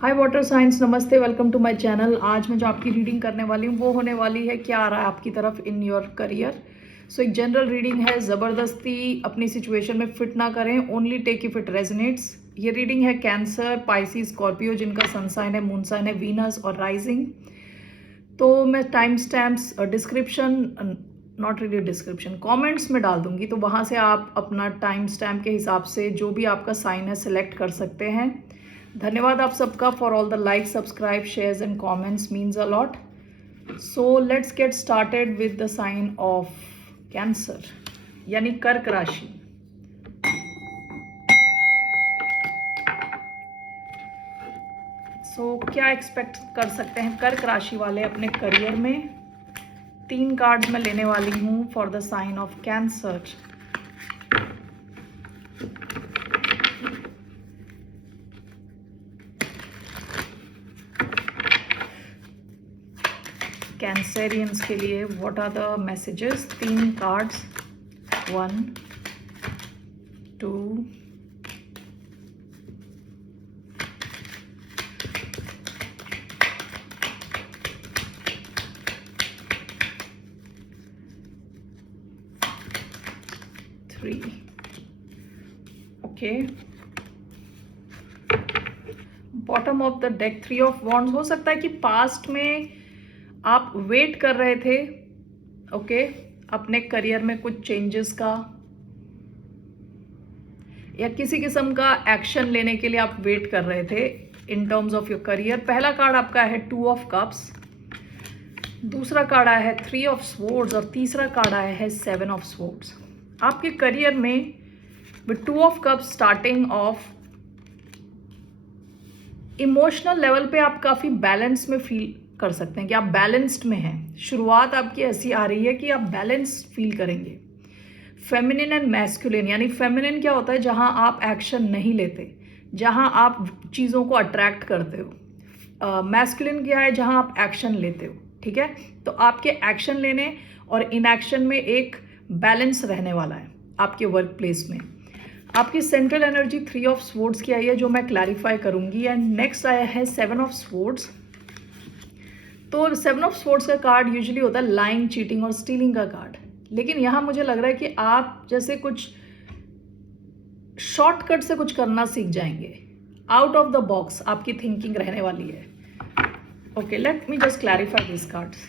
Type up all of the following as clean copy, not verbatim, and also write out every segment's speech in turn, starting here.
हाय water science, नमस्ते, welcome to my channel. आज मैं जो आपकी रीडिंग करने वाली हूँ वो होने वाली है क्या आ रहा है आपकी तरफ इन योर करियर। सो एक जनरल रीडिंग है, ज़बरदस्ती अपनी सिचुएशन में फिट ना करें, only take if it resonates. ये रीडिंग है कैंसर, पाइसिस, स्कॉर्पियो जिनका सन साइन है, मून साइन है, वीनस और राइजिंग। तो मैं time stamps description, not really description, comments में डाल दूंगी, तो वहाँ से आप अपना टाइम स्टैम्प के हिसाब से जो भी आपका साइन है सिलेक्ट कर सकते हैं। धन्यवाद आप सबका for all the like, subscribe, shares and comments, means a lot. So let's get started with the sign of Cancer यानी कर्क राशि। सो क्या एक्सपेक्ट कर सकते हैं कर्क राशि वाले अपने करियर में। 3 कार्ड्स मैं लेने वाली हूँ for the sign of cancer. Cancerians के लिए what are the messages. 3 cards, 1 2 3। Okay, bottom of the deck 3 of wands. हो सकता है कि पास्ट में आप वेट कर रहे थे, ओके, अपने करियर में कुछ चेंजेस का या किसी किस्म का एक्शन लेने के लिए आप वेट कर रहे थे इन टर्म्स ऑफ योर करियर। पहला कार्ड आपका है 2 ऑफ कप्स, दूसरा कार्ड आया है 3 ऑफ स्वॉर्ड्स और तीसरा कार्ड आया है 7 ऑफ स्वॉर्ड्स। आपके करियर में with 2 of cups starting of, emotional level पे आप काफ़ी बैलेंस में फील कर सकते हैं कि आप बैलेंस्ड में हैं। शुरुआत आपकी ऐसी आ रही है कि आप बैलेंस फील करेंगे। फेमिनिन एंड मैस्कुलिन, यानी फेमिनिन क्या होता है जहां आप एक्शन नहीं लेते, जहां आप चीज़ों को अट्रैक्ट करते हो। मैस्कुलिन क्या है जहां आप एक्शन लेते हो, ठीक है। तो आपके एक्शन लेने और इनएक्शन में एक बैलेंस रहने वाला है आपके वर्क प्लेस में। आपकी सेंट्रल एनर्जी 3 ऑफ स्वॉर्ड्स की आई है जो मैं क्लैरिफाई करूंगी। एंड नेक्स्ट आया है 7 ऑफ स्वॉर्ड्स। तो 7 ऑफ स्वॉर्ड्स का कार्ड यूजुअली होता है लाइंग, चीटिंग और स्टीलिंग का कार्ड, लेकिन यहां मुझे लग रहा है कि आप जैसे कुछ शॉर्टकट से कुछ करना सीख जाएंगे। आउट ऑफ द बॉक्स आपकी थिंकिंग रहने वाली है। Okay, let me just clarify this cards.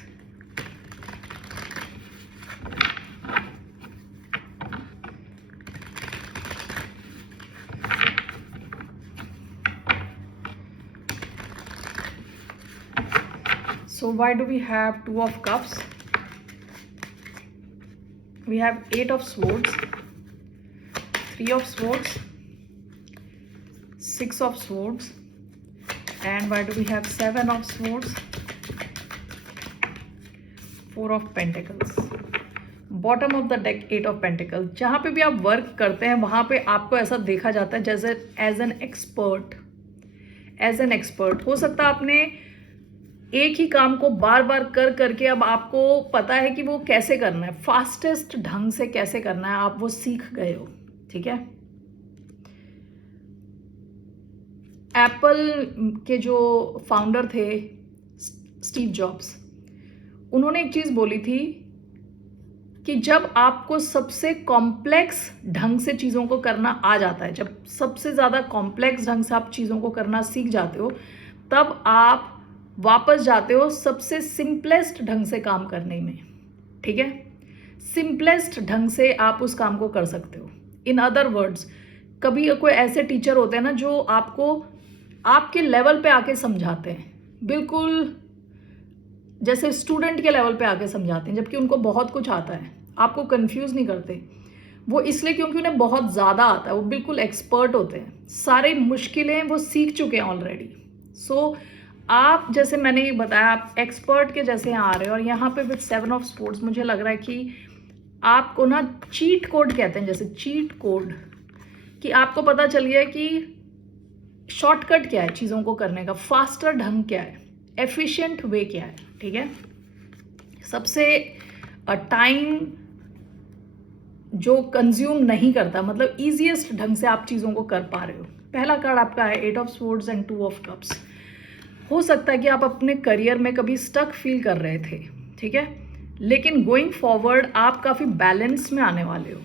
So why do we have 2 of cups? We have 8 of swords, 3 of swords, 6 of swords, and why do we have 7 of swords, 4 of pentacles, bottom of the deck 8 of pentacle. जहाँ पे भी आप work करते हैं वहाँ पे आपको ऐसा देखा जाता है जैसे एज एन एक्सपर्ट। हो सकता है आपने एक ही काम को बार बार कर करके अब आपको पता है कि वो कैसे करना है, फास्टेस्ट ढंग से कैसे करना है, आप वो सीख गए हो, ठीक है। एप्पल के जो फाउंडर थे स्टीव जॉब्स, उन्होंने एक चीज बोली थी कि जब आपको सबसे कॉम्प्लेक्स ढंग से चीज़ों को करना आ जाता है, जब सबसे ज़्यादा कॉम्प्लेक्स ढंग से आप चीज़ों को करना सीख जाते हो, तब आप वापस जाते हो सबसे सिंपलेस्ट ढंग से काम करने में, ठीक है। सिंपलेस्ट ढंग से आप उस काम को कर सकते हो। इन अदर वर्ड्स, कभी कोई ऐसे टीचर होते हैं ना जो आपको आपके लेवल पे आके समझाते हैं, बिल्कुल जैसे स्टूडेंट के लेवल पे आके समझाते हैं, जबकि उनको बहुत कुछ आता है, आपको कंफ्यूज नहीं करते। वो इसलिए क्योंकि उन्हें बहुत ज़्यादा आता है, वो बिल्कुल एक्सपर्ट होते हैं, सारे मुश्किलें वो सीख चुके हैं ऑलरेडी। सो आप, जैसे मैंने ये बताया, आप एक्सपर्ट के जैसे यहाँ आ रहे हो। और यहाँ पे विद 7 ऑफ स्वॉर्ड्स मुझे लग रहा है कि आपको ना चीट कोड कहते हैं, जैसे चीट कोड, कि आपको पता चल गया कि शॉर्टकट क्या है चीज़ों को करने का, फास्टर ढंग क्या है, एफिशिएंट वे क्या है, ठीक है। सबसे टाइम जो कंज्यूम नहीं करता, मतलब ईजिएस्ट ढंग से आप चीज़ों को कर पा रहे हो। पहला कार्ड आपका है 8 of swords and 2 of cups. हो सकता है कि आप अपने करियर में कभी स्टक फील कर रहे थे, ठीक है, लेकिन गोइंग फॉरवर्ड आप काफ़ी बैलेंस में आने वाले हो।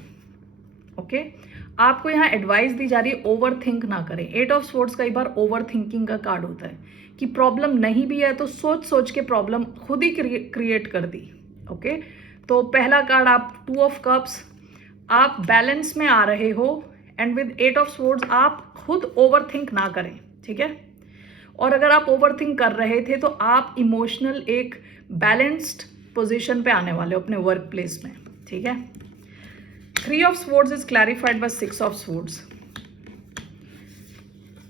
ओके, आपको यहाँ एडवाइस दी जा रही है ओवर थिंक ना करें। 8 ऑफ स्वॉर्ड्स कई बार ओवर थिंकिंग का कार्ड होता है कि प्रॉब्लम नहीं भी है तो सोच सोच के प्रॉब्लम खुद ही क्रिएट कर दी। ओके, तो पहला कार्ड आप 2 ऑफ कप्स, आप बैलेंस में आ रहे हो, एंड विद 8 ऑफ स्वॉर्ड्स आप खुद ओवर थिंक ना करें, ठीक है। और अगर आप ओवर थिंक कर रहे थे तो आप इमोशनल एक बैलेंस्ड पोजिशन पे आने वाले हो अपने वर्क प्लेस में, ठीक है। 3 of swords is clarified by 6 of swords.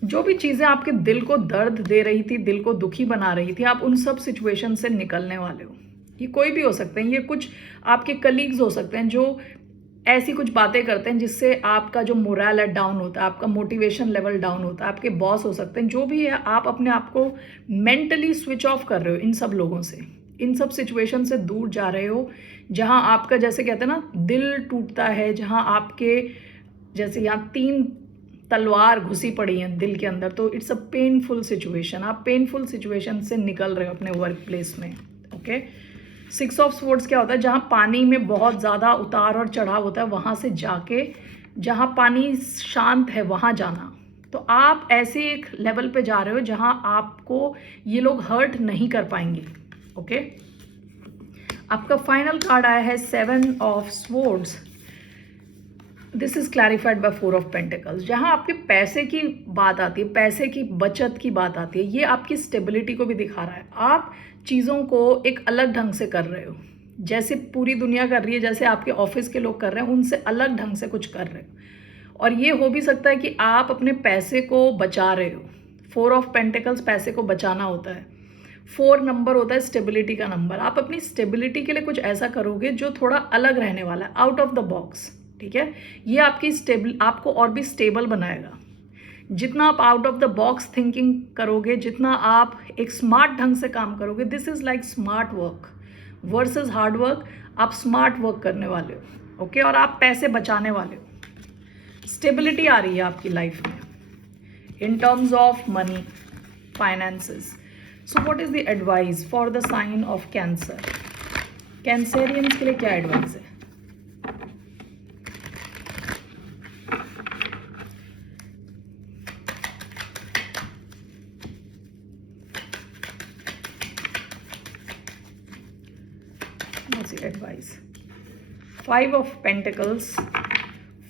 जो भी चीज़ें आपके दिल को दर्द दे रही थी, दिल को दुखी बना रही थी, आप उन सब सिचुएशन से निकलने वाले हो। ये कोई भी हो सकते हैं, ये कुछ आपके कलीग्स हो सकते हैं जो ऐसी कुछ बातें करते हैं जिससे आपका जो मोरल है डाउन होता है, आपका मोटिवेशन लेवल डाउन होता है, आपके बॉस हो सकते हैं, जो भी है, आप अपने आप को मेंटली स्विच ऑफ कर रहे हो इन सब लोगों से, इन सब सिचुएशन से दूर जा रहे हो, जहां आपका जैसे कहते हैं ना दिल टूटता है, जहां आपके जैसे यहाँ 3 तलवार घुसी पड़ी हैं दिल के अंदर, तो इट्स अ पेनफुल सिचुएशन। आप पेनफुल सिचुएशन से निकल रहे हो अपने वर्क प्लेस में। ओके, 6 ऑफ स्वॉर्ड्स क्या होता है, जहाँ पानी में बहुत ज़्यादा उतार और चढ़ाव होता है, वहाँ से जाके जहाँ पानी शांत है वहाँ जाना। तो आप ऐसे एक लेवल पे जा रहे हो जहाँ आपको ये लोग हर्ट नहीं कर पाएंगे। ओके, आपका फाइनल कार्ड आया है 7 of swords. This is clarified by 4 of pentacles. जहाँ आपके पैसे की बात आती है, पैसे की बचत की बात आती है, ये आपकी स्टेबिलिटी को भी दिखा रहा है। आप चीज़ों को एक अलग ढंग से कर रहे हो, जैसे पूरी दुनिया कर रही है, जैसे आपके ऑफिस के लोग कर रहे हैं, उनसे अलग ढंग से कुछ कर रहे हो। और ये हो भी सकता है कि आप अपने पैसे को बचा रहे हो। 4 ऑफ पेंटिकल्स पैसे को बचाना होता है। 4 नंबर होता है स्टेबिलिटी का नंबर। आप अपनी स्टेबिलिटी के लिए कुछ ऐसा करोगे जो थोड़ा अलग रहने वाला है, आउट ऑफ द बॉक्स, ठीक है। ये आपकी आपको और भी स्टेबल बनाएगा। जितना आप out of the box thinking करोगे, जितना आप एक स्मार्ट ढंग से काम करोगे, this is like smart work versus hard work. आप स्मार्ट वर्क करने वाले हो, ओके, और आप पैसे बचाने वाले हो। स्टेबिलिटी आ रही है आपकी लाइफ में in terms of money, finances. So what is the advice for the sign of Cancer? Cancerians के लिए क्या एडवाइस है? Advice 5 of pentacles,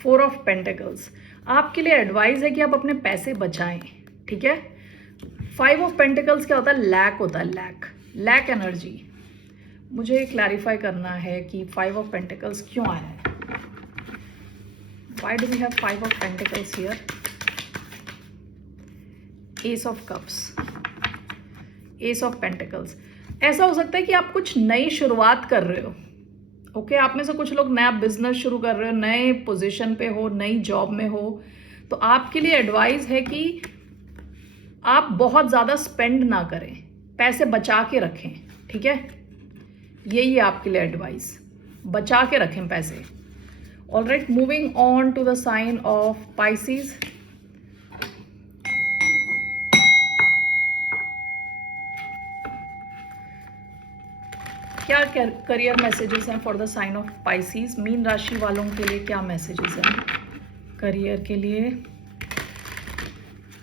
4 of pentacles. आपके लिए एडवाइस है कि आप अपने पैसे बचाएं, ठीक है। 5 ऑफ पेंटिकल्स क्या होता है? लैक होता है, लैक एनर्जी। मुझे क्लैरिफाई करना है कि 5 ऑफ पेंटिकल्स क्यों आया है। Why do we have 5 of pentacles here? Ace of cups, ace of pentacles. ऐसा हो सकता है कि आप कुछ नई शुरुआत कर रहे हो, ओके। आप में से कुछ लोग नया बिजनेस शुरू कर रहे हो, नए पोजीशन पे हो, नई जॉब में हो, तो आपके लिए एडवाइस है कि आप बहुत ज़्यादा स्पेंड ना करें, पैसे बचा के रखें, ठीक है। यही है आपके लिए एडवाइस, बचा के रखें पैसे। Alright, moving on to the sign of Pisces. क्या करियर मैसेजेस हैं for the sign of Pisces? Meen राशि वालों के लिए क्या मैसेजेस हैं करियर के लिए?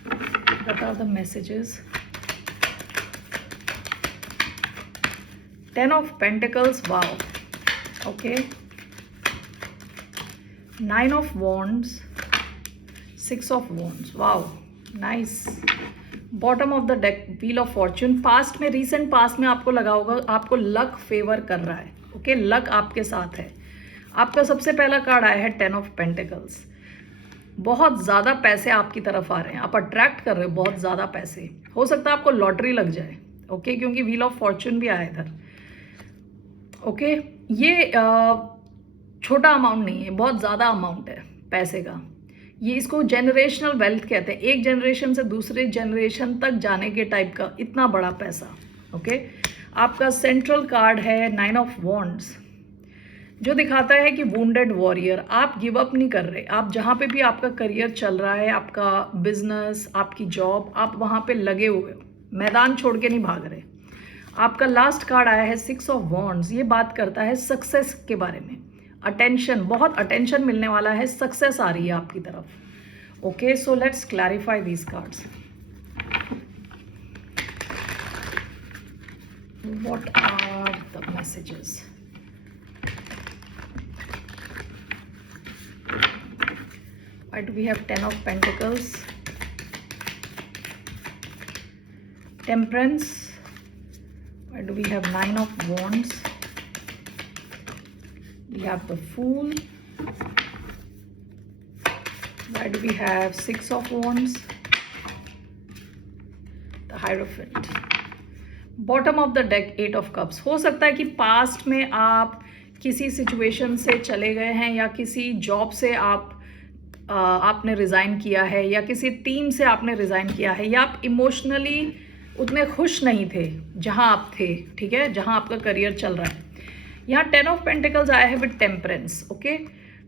What are the messages? 10 of pentacles, wow, okay. 9 of wands, 6 of wands, wow, nice. Bottom of the deck, wheel of fortune. Past में, रीसेंट पास्ट में आपको लगा होगा आपको लक फेवर कर रहा है, ओके, लक आपके साथ है। आपका सबसे पहला कार्ड आया है 10 ऑफ पेंटिकल्स। बहुत ज़्यादा पैसे आपकी तरफ आ रहे हैं, आप अट्रैक्ट कर रहे हो बहुत ज़्यादा पैसे। हो सकता है आपको लॉटरी लग जाए, ओके, क्योंकि व्हील ऑफ फॉर्च्यून भी आया इधर, ओके। ये छोटा अमाउंट नहीं है, बहुत ज़्यादा अमाउंट है पैसे का। ये इसको जेनरेशनल वेल्थ कहते हैं, एक जनरेशन से दूसरे जनरेशन तक जाने के टाइप का इतना बड़ा पैसा, ओके। आपका सेंट्रल कार्ड है 9 ऑफ वॉन्ड्स, जो दिखाता है कि वुंडेड वॉरियर। आप गिव अप नहीं कर रहे, आप जहाँ पे भी आपका करियर चल रहा है, आपका बिजनेस, आपकी जॉब, आप वहाँ पे लगे हुए हो, मैदान छोड़ के नहीं भाग रहे। आपका लास्ट कार्ड आया है 6 ऑफ वॉन्ड्स। ये बात करता है सक्सेस के बारे में, अटेंशन, बहुत अटेंशन मिलने वाला है, सक्सेस आ रही है आपकी तरफ। Okay, so let's clarify these cards. What are the messages? Why do we have 10 of Pentacles? Temperance. Why do we have 9 of Wands? We have the Fool. Why do we have 6 of Wands? The Hierophant. Bottom of the deck 8 of cups. हो सकता है कि past में आप किसी situation से चले गए हैं या किसी जॉब से आपने रिज़ाइन किया है या किसी टीम से आपने रिज़ाइन किया है या आप इमोशनली उतने खुश नहीं थे जहां आप थे, ठीक है, जहां आपका करियर चल रहा है। यहाँ 10 ऑफ पेंटिकल्स आया है विद टेम्परेंस। ओके,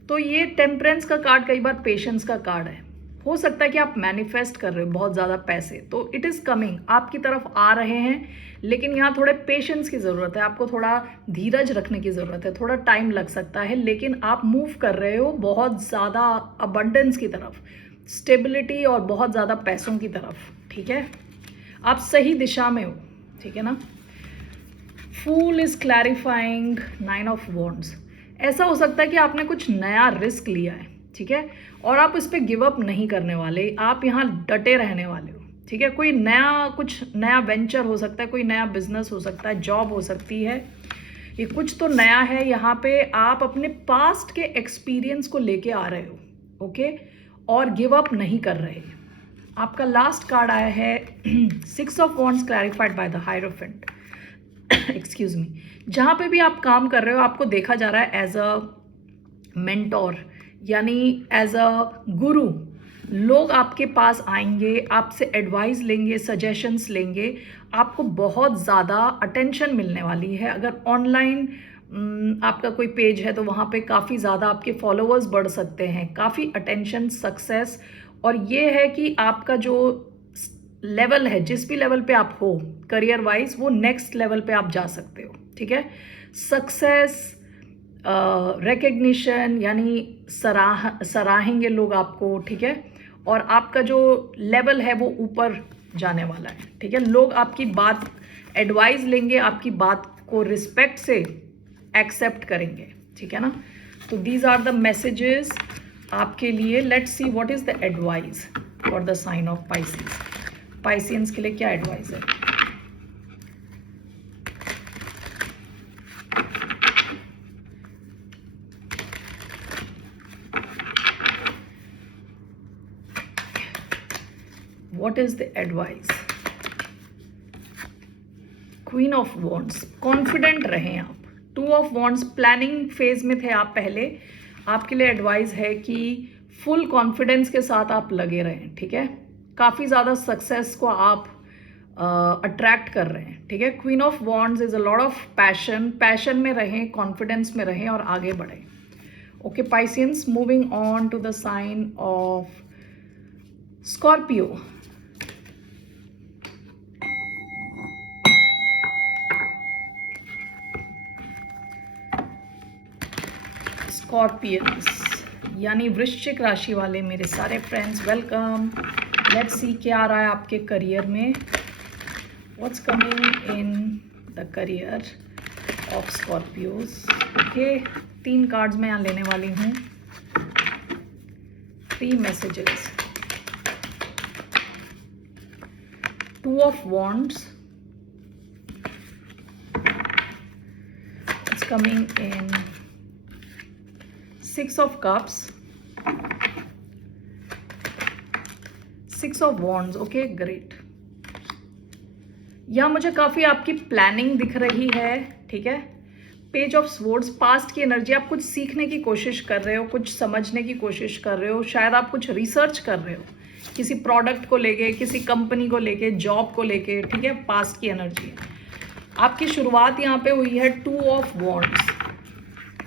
तो ये टेम्परेंस का कार्ड कई बार पेशेंस का कार्ड है। हो सकता है कि आप मैनिफेस्ट कर रहे हो बहुत ज़्यादा पैसे, तो इट इज़ कमिंग, आपकी तरफ आ रहे हैं, लेकिन यहाँ थोड़े पेशेंस की ज़रूरत है, आपको थोड़ा धीरज रखने की ज़रूरत है, थोड़ा टाइम लग सकता है, लेकिन आप मूव कर रहे हो बहुत ज़्यादा अबंडेंस की तरफ, स्टेबिलिटी और बहुत ज़्यादा पैसों की तरफ, ठीक है, आप सही दिशा में हो, ठीक है ना। फूल इज़ क्लैरिफाइंग 9 ऑफ वॉन्ड्स। ऐसा हो सकता है कि आपने कुछ नया रिस्क लिया है, ठीक है, और आप इस पर गिव अप नहीं करने वाले, आप यहाँ डटे रहने वाले हो, ठीक है। कोई नया, कुछ नया वेंचर हो सकता है, कोई नया बिजनेस हो सकता है, जॉब हो सकती है, ये कुछ तो नया है। यहाँ पे आप अपने पास्ट के एक्सपीरियंस को लेके आ रहे हो, ओके, और गिव अप नहीं कर रहे। आपका लास्ट कार्ड आया है 6 of wands clarified by the hierophant. Excuse me. जहाँ पे भी आप काम कर रहे हो आपको देखा जा रहा है एज अ मेंटोर, यानी एज अ गुरु। लोग आपके पास आएंगे, आपसे एडवाइस लेंगे, सजेशंस लेंगे, आपको बहुत ज़्यादा अटेंशन मिलने वाली है। अगर ऑनलाइन आपका कोई पेज है तो वहाँ पे काफ़ी ज़्यादा आपके फॉलोअर्स बढ़ सकते हैं, काफ़ी अटेंशन, सक्सेस, और ये है कि आपका जो लेवल है, जिस भी लेवल पे आप हो करियर वाइज, वो नेक्स्ट लेवल पे आप जा सकते हो, ठीक है। सक्सेस, रिकग्निशन, यानी सराहेंगे लोग आपको, ठीक है, और आपका जो लेवल है वो ऊपर जाने वाला है, ठीक है। लोग आपकी बात, एडवाइस लेंगे, आपकी बात को रिस्पेक्ट से एक्सेप्ट करेंगे, ठीक है ना। तो दीज आर द मैसेजेस आपके लिए। Let's see what is the advice for the sign of Pisces. Pisceans के लिए क्या एडवाइस है? What is the advice? Queen of wands, confident रहें आप। 2 ऑफ वॉन्ड्स, प्लानिंग फेज में थे आप पहले, आपके लिए एडवाइस है कि फुल कॉन्फिडेंस के साथ आप लगे रहें, ठीक है। काफ़ी ज़्यादा सक्सेस को आप अट्रैक्ट कर रहे हैं, ठीक है। Queen of wands is a lot of passion, passion में रहें, कॉन्फिडेंस में रहें और आगे बढ़ें। Okay Pisceans, moving on to the sign of Scorpio. Scorpions यानी वृश्चिक राशि वाले मेरे सारे फ्रेंड्स, वेलकम। लेट्स सी क्या आ रहा है आपके करियर में। What's coming in the career of Scorpios. Okay, 3 cards मैं यहाँ लेने वाली हूँ। 3 messages. 2 of wands, it's coming in 6 of cups, 6 of wands. Okay great. यहाँ मुझे काफ़ी आपकी प्लानिंग दिख रही है, ठीक है। पेज ऑफ स्वॉर्ड्स, पास्ट की एनर्जी, आप कुछ सीखने की कोशिश कर रहे हो, कुछ समझने की कोशिश कर रहे हो, शायद आप कुछ रिसर्च कर रहे हो किसी प्रोडक्ट को लेके, किसी कंपनी को लेके, जॉब को लेके, ठीक है। पास्ट की एनर्जी आपकी शुरुआत यहाँ पे हुई है 2 ऑफ वॉन्ड्स,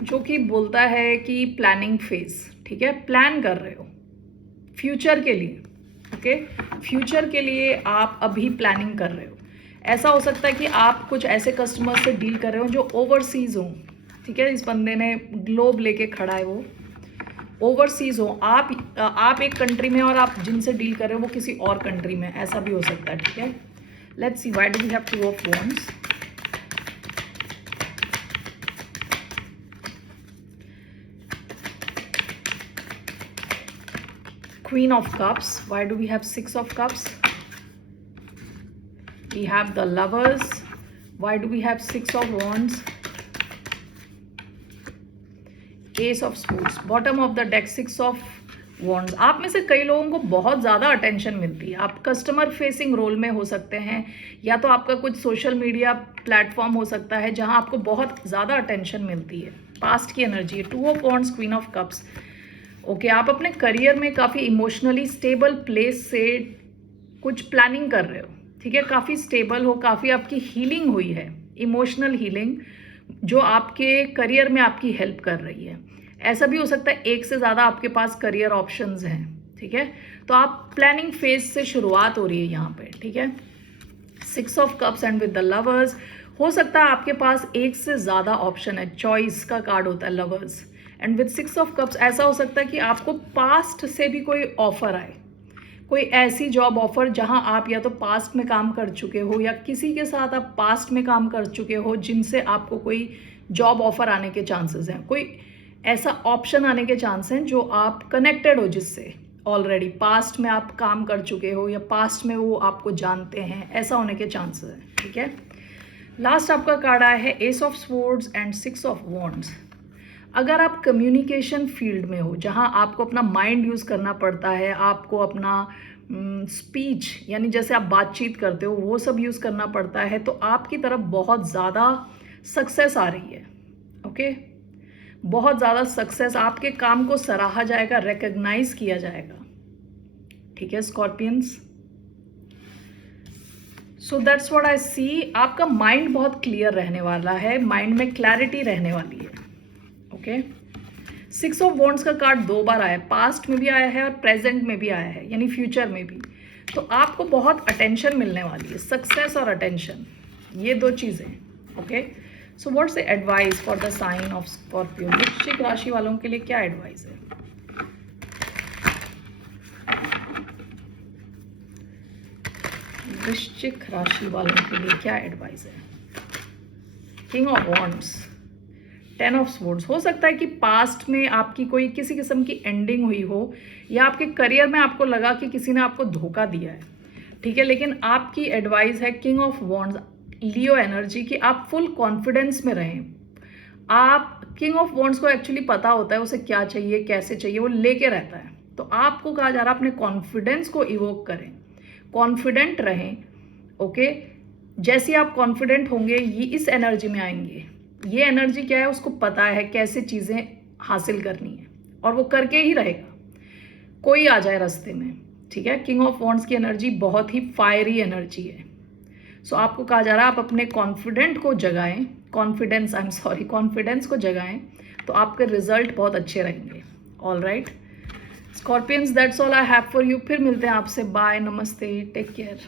जो कि बोलता है कि प्लानिंग फेज, ठीक है। प्लान कर रहे हो फ्यूचर के लिए, ओके। फ्यूचर के लिए आप अभी प्लानिंग कर रहे हो। ऐसा हो सकता है कि आप कुछ ऐसे कस्टमर से डील कर रहे हो जो ओवरसीज हो, ठीक है। इस बंदे ने ग्लोब लेके खड़ा है, वो ओवरसीज हो, आप एक कंट्री में और आप जिनसे डील कर रहे हो वो किसी और कंट्री में, ऐसा भी हो सकता है, ठीक है। Let's see why do we have two of wands। Queen of Cups, why do we have Six of Cups? We have the Lovers, why do we have Six of Wands? Ace of Swords, bottom of the deck Six of Wands। आप में से कई लोगों को बहुत ज़्यादा attention मिलती है। आप कस्टमर फेसिंग रोल में हो सकते हैं, या तो आपका कुछ सोशल मीडिया प्लेटफॉर्म हो सकता है जहां आपको बहुत ज़्यादा अटेंशन मिलती है। पास्ट की एनर्जी है, two of wands, queen of cups. Okay, आप अपने करियर में काफ़ी इमोशनली स्टेबल प्लेस से कुछ प्लानिंग कर रहे हो, ठीक है। काफ़ी स्टेबल हो, काफ़ी आपकी हीलिंग हुई है, इमोशनल हीलिंग, जो आपके करियर में आपकी हेल्प कर रही है। ऐसा भी हो सकता है एक से ज़्यादा आपके पास करियर ऑप्शंस हैं, ठीक है। तो आप प्लानिंग फेज से शुरुआत हो रही है यहाँ पे, ठीक है। Six of cups and with the lovers, हो सकता है आपके पास एक से ज़्यादा ऑप्शन है, चॉइस का कार्ड होता है lovers. And with six of cups ऐसा हो सकता है कि आपको पास्ट से भी कोई ऑफर आए, कोई ऐसी जॉब ऑफर जहां आप या तो पास्ट में काम कर चुके हो या किसी के साथ आप पास्ट में काम कर चुके हो जिनसे आपको कोई जॉब ऑफर आने के चांसेस हैं, कोई ऐसा ऑप्शन आने के चांस हैं जो आप कनेक्टेड हो जिससे ऑलरेडी पास्ट में आप काम कर चुके हो या पास्ट में वो आपको जानते हैं, ऐसा होने के चांसेस हैं, ठीक है। लास्ट आपका कार्ड आया है S of swords and six of wands. अगर आप कम्युनिकेशन फील्ड में हो जहां आपको अपना माइंड यूज़ करना पड़ता है, आपको अपना स्पीच यानी जैसे आप बातचीत करते हो वो सब यूज़ करना पड़ता है, तो आपकी तरफ बहुत ज़्यादा सक्सेस आ रही है, ओके। बहुत ज़्यादा सक्सेस, आपके काम को सराहा जाएगा, रिकग्नाइज किया जाएगा, ठीक है Scorpions. So that's what I see. आपका माइंड बहुत क्लियर रहने वाला है, माइंड में क्लैरिटी रहने वाली है, ओके। सिक्स ऑफ वॉन्ड्स का कार्ड 2 बार आया है, पास्ट में भी आया है और प्रेजेंट में भी आया है, यानी फ्यूचर में भी। तो आपको बहुत अटेंशन मिलने वाली है, सक्सेस और अटेंशन, ये दो चीज़ें, okay. So what's the advice for the sign of Scorpio? Vrishchik राशि वालों के लिए क्या एडवाइस है? वृश्चिक राशि वालों के लिए क्या एडवाइस है? King of wands, 10 of swords. हो सकता है कि पास्ट में आपकी कोई किसी किस्म की एंडिंग हुई हो या आपके करियर में आपको लगा कि किसी ने आपको धोखा दिया है, ठीक है। लेकिन आपकी एडवाइस है king of wands, Leo energy, कि आप फुल कॉन्फिडेंस में रहें। आप किंग ऑफ वॉन्ड्स को एक्चुअली पता होता है उसे क्या चाहिए, कैसे चाहिए, वो लेके रहता है। तो आपको कहा जा रहा है अपने कॉन्फिडेंस को इवोक करें, कॉन्फिडेंट रहें, ओके। जैसे आप कॉन्फिडेंट होंगे ये इस एनर्जी में आएंगे। ये एनर्जी क्या है, उसको पता है कैसे चीज़ें हासिल करनी है और वो करके ही रहेगा, कोई आ जाए रास्ते में, ठीक है। किंग ऑफ वॉन्ड्स की एनर्जी बहुत ही फायरी एनर्जी है। सो आपको कहा जा रहा है आप अपने कॉन्फिडेंट को जगाएं, कॉन्फिडेंस को जगाएं, तो आपके रिजल्ट बहुत अच्छे रहेंगे। All right Scorpions, that's all I have for you. फिर मिलते हैं आपसे, बाय, नमस्ते, टेक केयर।